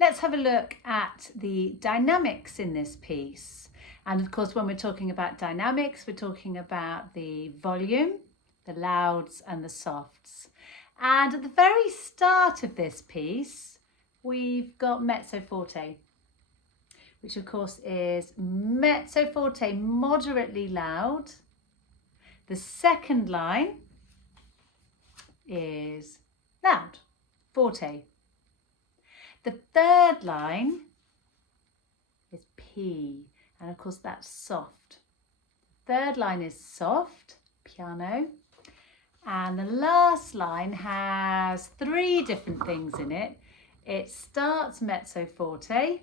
let's have a look at the dynamics in this piece. And of course, when we're talking about dynamics, we're talking about the volume, the louds and the softs. And at the very start of this piece, we've got mezzo forte, which of course is mezzo forte moderately loud. The second line is loud, forte. The third line is P, and of course that's soft. Third line is soft, piano. And the last line has three different things in it. It starts mezzo forte.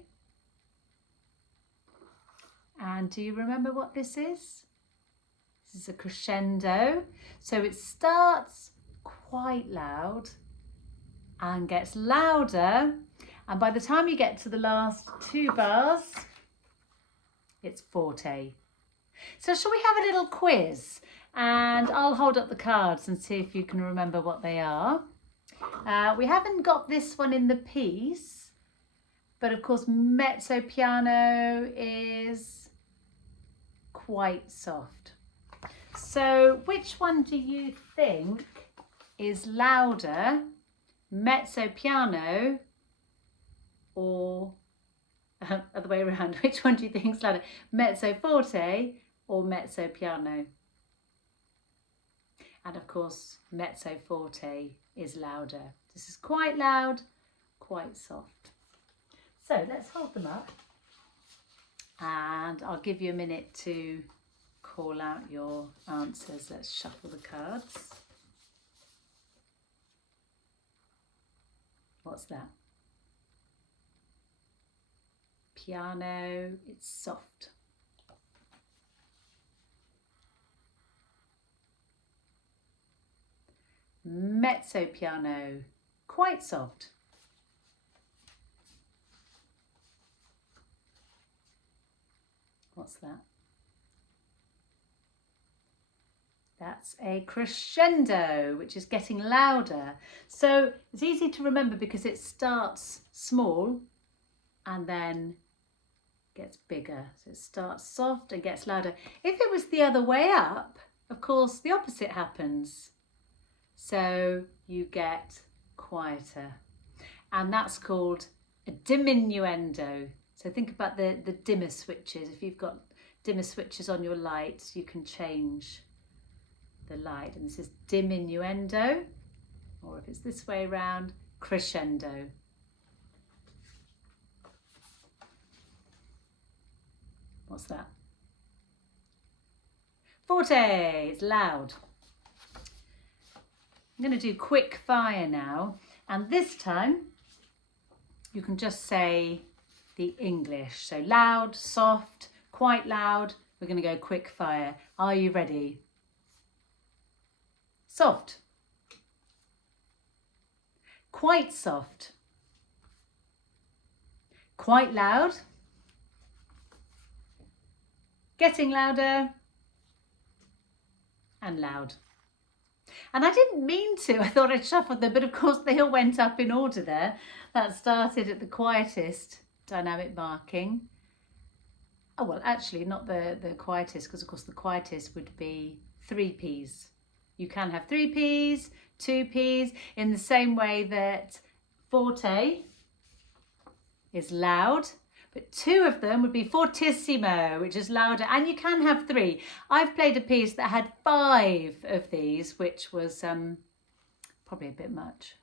And do you remember what this is? This is a crescendo. So it starts quite loud and gets louder. And by the time you get to the last two bars, it's forte. So shall we have a little quiz? And I'll hold up the cards and see if you can remember what they are. We haven't got this one in the piece, but of course mezzo piano is quite soft. So which one do you think is louder, mezzo piano or other way around? Which one do you think is louder, mezzo forte or mezzo piano? And of course, mezzo forte is louder. This is quite loud, quite soft. So let's hold them up and I'll give you a minute to call out your answers. Let's shuffle the cards. What's that? Piano, it's soft. Mezzo piano, quite soft. What's that? That's a crescendo, which is getting louder. So it's easy to remember because it starts small and then gets bigger. So it starts soft and gets louder. If it was the other way up, of course, the opposite happens. So you get quieter, and that's called a diminuendo. So think about the dimmer switches. If you've got dimmer switches on your lights, you can change the light. And this is diminuendo, or if it's this way around, crescendo. What's that? Forte, it's loud. I'm going to do quick fire now, and this time you can just say the English. So loud, soft, quite loud. We're going to go quick fire. Are you ready? Soft. Quite soft. Quite loud. Getting louder. And loud. And I didn't mean to, I thought I'd shuffled them, but of course they all went up in order there. That started at the quietest dynamic marking. Oh, well, actually not the quietest, because of course the quietest would be 3 Ps. You can have 3 Ps, 2 Ps, in the same way that forte is loud, but 2 of them would be fortissimo, which is louder, and you can have 3. I've played a piece that had 5 of these, which was probably a bit much.